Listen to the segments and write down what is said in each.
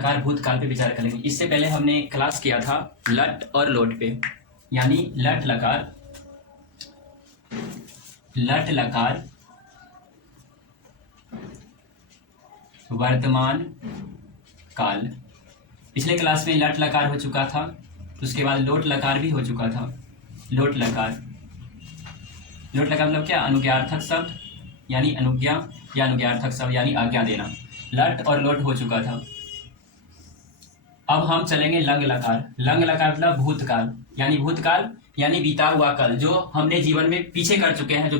लकार भूतकाल पे विचार करेंगे। इससे पहले हमने क्लास किया था लट और लोट पे, यानी लट लकार वर्तमान काल। पिछले क्लास में लट लकार हो चुका था, उसके बाद लोट लकार भी हो चुका था। लोट लकार मतलब क्या? अनुज्ञार्थक शब्द यानी अनुज्ञा, या अनुज्ञार्थक शब्द यानी आज्ञा देना। लट और लोट हो चुका था। अब हम चलेंगे लंग लकार। लंग लकार मतलब भूतकाल, यानी भूतकाल यानी बीता हुआ कल, जो हमने जीवन में पीछे कर चुके हैं, जो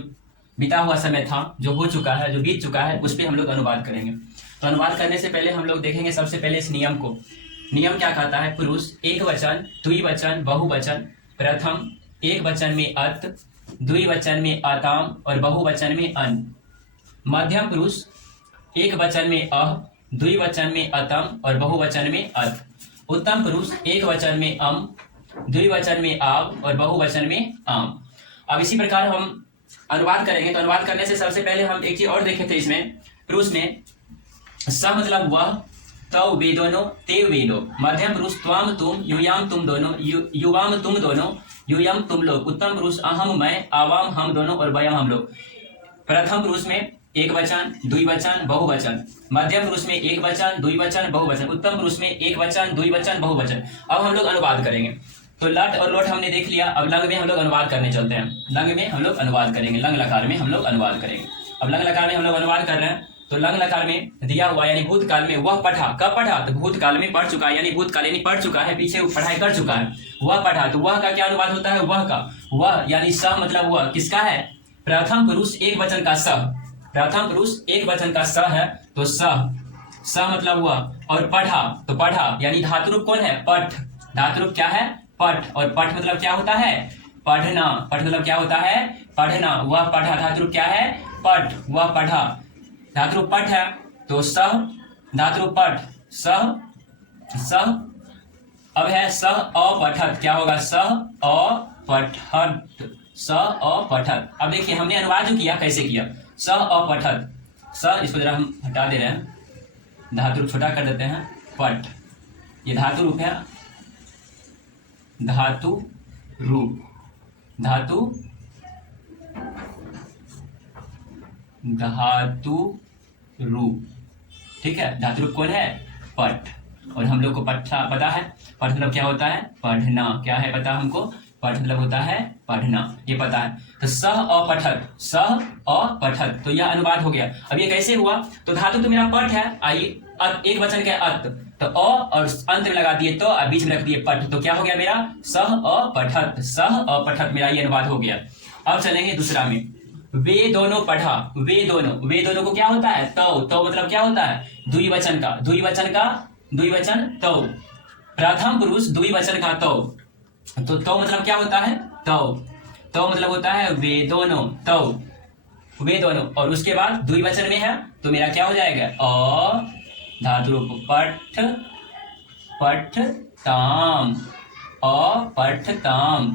बीता हुआ समय था, जो हो चुका है, जो बीत चुका है, उस पर हम लोग अनुवाद करेंगे। तो अनुवाद करने से पहले हम लोग देखेंगे सबसे पहले इस नियम को। नियम क्या कहता है? पुरुष एक वचन, द्विवचन, बहुवचन, प्रथम एक वचन में अत, द्विवचन में अताम और बहुवचन में अन। मध्यम पुरुष एक वचन में अह, द्विवचन में अतम और बहुवचन में अत। उत्तम पुरुष एक वचन में अम, द्विवचन में आव और बहुवचन में आम। अब इसी प्रकार हम अनुवाद करेंगे। तो अनुवाद करने से सबसे पहले हम एक चीज और देखे थे इसमें, पुरुष में स मतलब वह, तव वे दोनों, ते वे लोग। मध्यम पुरुष त्वाम तुम, युयाम तुम दोनों, युवाम तुम दोनों, युयम तुम लोग। उत्तम पुरुष अहम मैं, आवाम हम दोनों और वयम हम लोग। प्रथम पुरुष में एक वचन, द्विवचन, बहुवचन। मध्यम पुरुष में एक वचन, द्विवचन, बहुवचन। उत्तम पुरुष में एक वचन, द्विवचन, बहुवचन। अब हम लोग अनुवाद करेंगे। तो लट और लोट हमने देख लिया। अब लंग में हम लोग अनुवाद करने चलते हैं। लंग में हम लोग अनुवाद करेंगे, लंग लकार में हम लोग अनुवाद करेंगे। अब लंग लकार में हम लोग अनुवाद कर रहे हैं। तो लंग लकार में दिया हुआ यानी भूतकाल में वह पढ़ा। कब पढ़ा? तो भूतकाल में पढ़ चुका है, यानी भूतकाल यानी पढ़ चुका है, पीछे पढ़ाई कर चुका है। वह पढ़ा, तो वह का क्या अनुवाद होता है? वह का। वह यानी सह मतलब वह किसका है? प्रथम पुरुष एक वचन का सह। प्रथम पुरुष एक वचन का सह है, तो सह मतलब वह। और पढ़ा, तो पढ़ा यानी धातु रूप कौन है? पठ। धातु रूप क्या है? पठ। और पठ मतलब क्या होता है? पढ़ना। पठ मतलब क्या होता है? पढ़ना। वह पढ़ा, धातु रूप क्या है? पठ। वह पढ़ा, धातु रूप पठ है, तो सह, धातु रूप पठ, सह। अब है सह अपठत। क्या होगा? सह अपठत, सह अपठत। अब देखिए हमने अनुवाद जो किया कैसे किया। सह अपठत, स इसको जरा हम हटा दे रहे हैं, धातु रूप छोटा कर देते हैं। पठ, ये धातु रूप है, धातु रूप, धातु रूप, ठीक है। धातु रूप कौन है? पठ। और हम लोग को पता है पठ मतलब क्या होता है? पढ़ना। क्या है पता हमको? पठ मतलब होता है पढ़ना, ये पता है। तो सह अपठत, सह अपठत, तो यह अनुवाद हो गया। अब ये कैसे हुआ? तो धातु तो मेरा पठ है, आइए एक वचन का अत, तो अ और अंत में लगा दिए तो, और बीच में रख दिए पठ, तो क्या हो गया मेरा? सह अपठत, सह अपठत, मेरा ये अनुवाद हो गया। अब चलेंगे दूसरा में। वे दोनों पढ़ा। वे दोनों को क्या होता है? तो मतलब क्या होता है? द्विवचन का, द्विवचन तो। प्रथम पुरुष द्विवचन का तो मतलब क्या होता है? तो मतलब होता है वे दोनों, तो वे दोनों। और उसके बाद द्विवचन में है, तो मेरा क्या हो जाएगा? अ धातु रूप पठताम, अपठताम।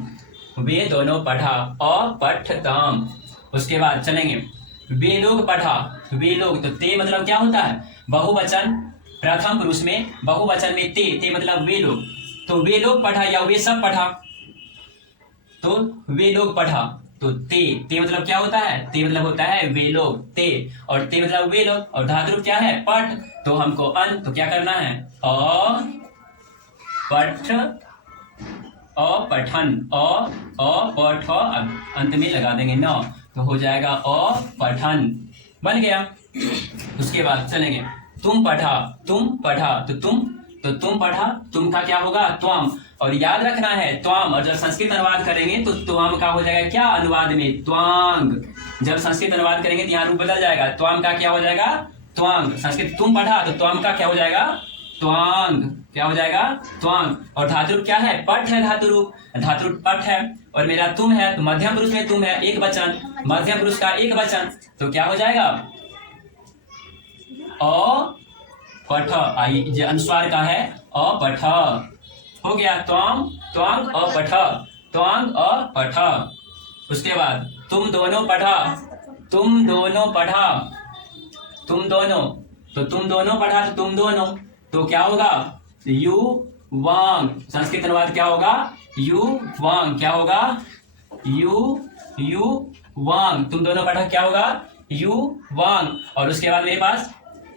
वे दोनों पढ़ा, अपठताम। उसके बाद चलेंगे, वे लोग पढ़ा। वे लोग, तो ते मतलब क्या होता है? बहुवचन। प्रथम पुरुष में बहुवचन में ते मतलब वे लोग, तो वे लोग पढ़ा या वे सब पढ़ा, तो वे लोग पढ़ा, तो ते मतलब क्या होता है? ते मतलब होता है वे लोग, ते, और ते मतलब वे लोग, और धातु रूप क्या है? पठ। तो हमको अन, तो क्या करना है? अपठन, अपठ, अंत में लगा देंगे न, तो हो जाएगा अपठन, बन गया। उसके बाद चलेंगे, तुम पढ़ा, तो तुम पढ़ा, तुम का क्या होगा? त्वाम। और याद रखना है त्वाम, और जब संस्कृत अनुवाद करेंगे तो त्वाम का हो जाएगा क्या अनुवाद में? त्वांग। जब संस्कृत अनुवाद करेंगे तो यहाँ रूप बदल जाएगा, त्वाम का क्या हो जाएगा? त्वांग। संस्कृत तुम पढ़ा, तो त्वाम का क्या हो जाएगा? त्वांग। क्या हो जाएगा? त्वांग। और धातु रूप क्या है? पठ है, धातु रूप पठ है। और मेरा तुम है, तो मध्यम पुरुष में तुम है, एक वचन, मध्यम पुरुष का एक वचन, तो क्या हो जाएगा? अपठ। आई जो अनुस्वार का है, अपठ हो गया। त्वांग अपठ, त्वांग अपठ। उसके बाद तुम दोनों पढ़ा, तो तुम दोनों पढ़ा, तो तो क्या होगा यू वांग। संस्कृत अनुवाद क्या होगा यू वांग। क्या होगा यू वांग। तुम दोनों पढ़ा क्या होगा यू वांग। और उसके बाद मेरे पास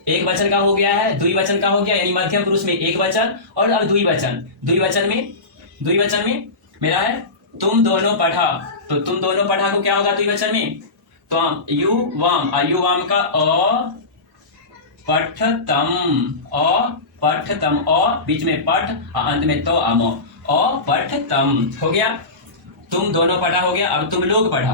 एक वचन का हो गया है, द्विवचन का हो गया, यानी मध्यम पुरुष में एक वचन और अब द्विवचन। द्विवचन में मेरा है तुम दोनों पढ़ा। तो तुम दोनों पढ़ा को क्या होगा द्विवचन में तो यू वाम का पठतम बीच में पठ अंत में तो अमो पठतम हो गया। तुम दोनों पढ़ा हो गया। अब तुम लोग पढ़ा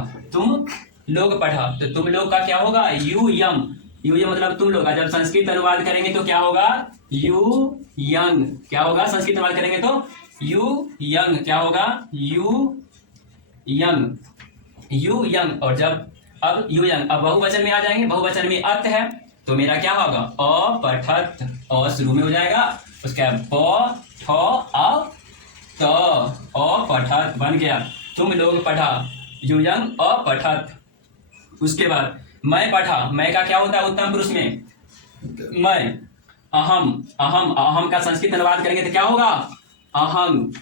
तो तुम लोग का क्या होगा यू यम मतलब तुम लोग। जब संस्कृत अनुवाद करेंगे तो क्या होगा यू यंग। क्या होगा संस्कृत अनुवाद करेंगे तो यू यंग। क्या होगा यू यंग। और जब अब यू यंग अब बहुवचन में आ जाएंगे। बहुवचन में अत है तो मेरा क्या होगा अपठत। शुरू में हो जाएगा। उसके बाद अपठत बन गया। तुम लोग पढ़ा यू यंग अपठत। उसके बाद मैं पढ़ा। मैं का क्या होता है उत्तम पुरुष में मैं। अहम का संस्कृत अनुवाद करेंगे तो क्या होगा अहंग।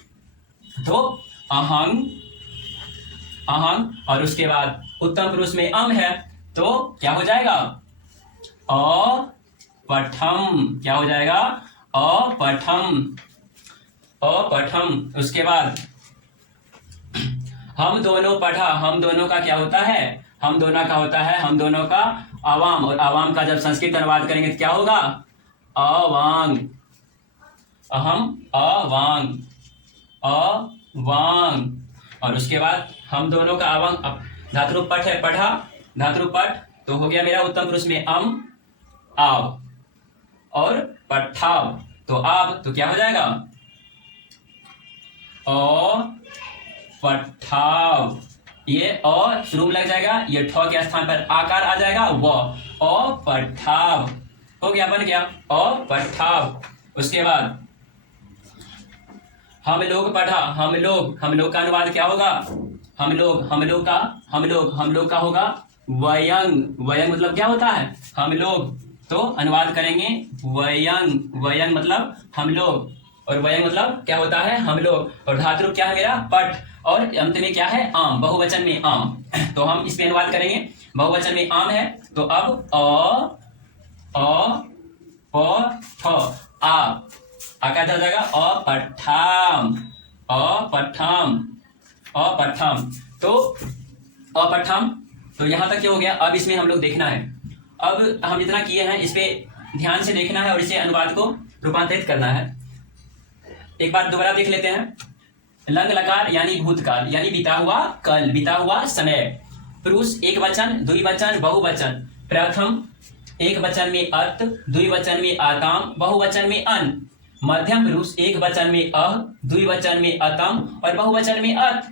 तो अहंग और उसके बाद उत्तम पुरुष में अम है तो क्या हो जाएगा अपठम। क्या हो जाएगा अपठम। उसके बाद हम दोनों पढ़ा। हम दोनों का क्या होता है हम दोनों का अवाम। और अवाम का जब संस्कृत अनुवाद करेंगे तो क्या होगा अवांग। अवांग। और उसके बाद हम दोनों का अवांग धातुरूप पठ है पढ़ा। धातुरूप पठ तो हो गया मेरा उत्तम पुरुष में आव और पठाव तो आब तो क्या हो जाएगा पठाव। ये शुरू में लग जाएगा। ये ठ के स्थान पर आकार आ जाएगा पठाव हो गया बन गया पठाव। उसके बाद हम लोग पढ़ा। हम लोग का अनुवाद क्या होगा हम लोग का होगा वयंग। मतलब क्या होता है हम लोग। तो अनुवाद करेंगे वयंग मतलब हम लोग। और वयंग मतलब क्या होता है हम लोग। और धातु क्या है मेरा पठ और अंत में क्या है आम। बहुवचन में आम। तो हम इस पे अनुवाद करेंगे। बहुवचन में आम है तो अब क्या हो जाएगा अपठम। तो यहां तक क्या हो गया। अब इसमें हम लोग देखना है। अब हम जितना किए हैं इस पे ध्यान से देखना है और इसे अनुवाद को रूपांतरित करना है। एक बार दोबारा देख लेते हैं। लंग लकार यानी भूतकाल यानी बीता हुआ कल बीता हुआ समय। पुरुष एक वचन द्विवचन बहुवचन। प्रथम एक वचन में अत द्विवचन में आताम बहुवचन में अन। मध्यम पुरुष एक वचन में अह द्विवचन में अतम और बहुवचन में अत।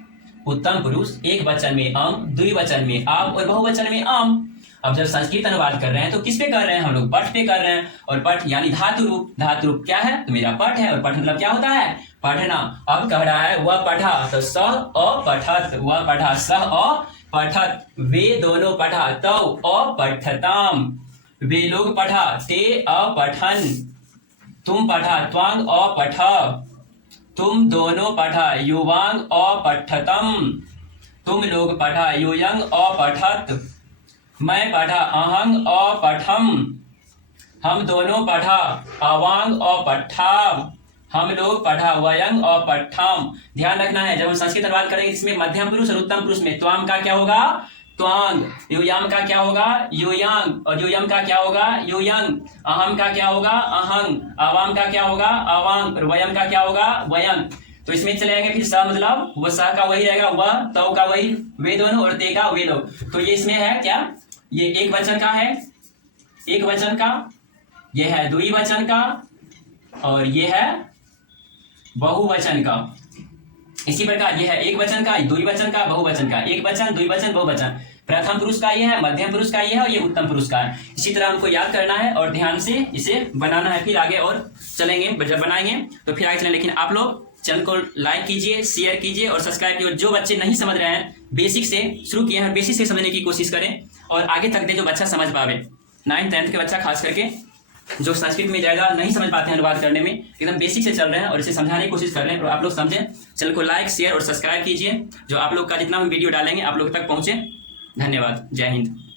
उत्तम पुरुष एक वचन में अम द्विवचन में आम और बहुवचन में आम। अब जब संस्कृत अनुवाद कर रहे हैं तो किस पे कर रहे हैं हम लोग पठ पे कर रहे हैं। और पठ यानी धातु रूप क्या है तो मेरा पठ है। और पठ मतलब क्या होता है पढ़ना। अब कह रहा है वह पढ़ा तो स अपठत। वह पढ़ा स अपठत। वे दोनों पढ़ा तौ अपठताम। वे लोग पढ़ा ते अपठन। तुम पढ़ा त्वांग अपठ। तुम दोनों पढ़ा युवांग अपठतम। तुम लोग पढ़ा यूयंग अपठत। मैं पढ़ा अहंग अपठम। हम दोनों पढ़ा अवांग अपठाव। हम लोग पढ़ा वयंग अपठम। ध्यान रखना है जब हम संस्कृत अनुवाद करेंगे इसमें मध्यम पुरुष और उत्तम पुरुष में त्वाम का क्या होगा त्वांग। युयाम का क्या होगा युयांग। और युयम का क्या होगा युयंग। अहम का क्या होगा अहंग। अवाम का क्या होगा अवांग। और वयम का क्या होगा वयंग। तो इसमें चले जाएंगे फिर स मतलब वह स का वही रहेगा वह तव का वही वे दोनों और ते का वे लोग। तो ये इसमें है क्या ये एक वचन का है एक वचन का। ये है द्विवचन का और ये है बहुवचन का। इसी प्रकार ये है एक वचन का द्विवचन का बहुवचन का। एक वचन द्विवचन बहुवचन। प्रथम पुरुष का ये है मध्यम पुरुष का ये है और ये उत्तम पुरुष का है। इसी तरह हमको याद करना है और ध्यान से इसे बनाना है। फिर आगे और चलेंगे। जब बनाएंगे तो फिर आगे चलेंगे। लेकिन आप लोग चैनल को लाइक कीजिए शेयर कीजिए और सब्सक्राइब कीजिए। जो बच्चे नहीं समझ रहे हैं बेसिक से शुरू किए हैं बेसिक से समझने की कोशिश करें और आगे तक दे जो बच्चा समझ पावे 9th 10th के बच्चा खास करके जो संस्कृत में ज़्यादा नहीं समझ पाते हैं अनुवाद करने में, एकदम बेसिक से चल रहे हैं और इसे समझाने की कोशिश कर रहे हैं, तो आप लोग समझें। चैनल को लाइक, शेयर और सब्सक्राइब कीजिए। जो आप लोग का जितना हम वीडियो डालेंगे आप लोग तक पहुँचे। धन्यवाद। जय हिंद।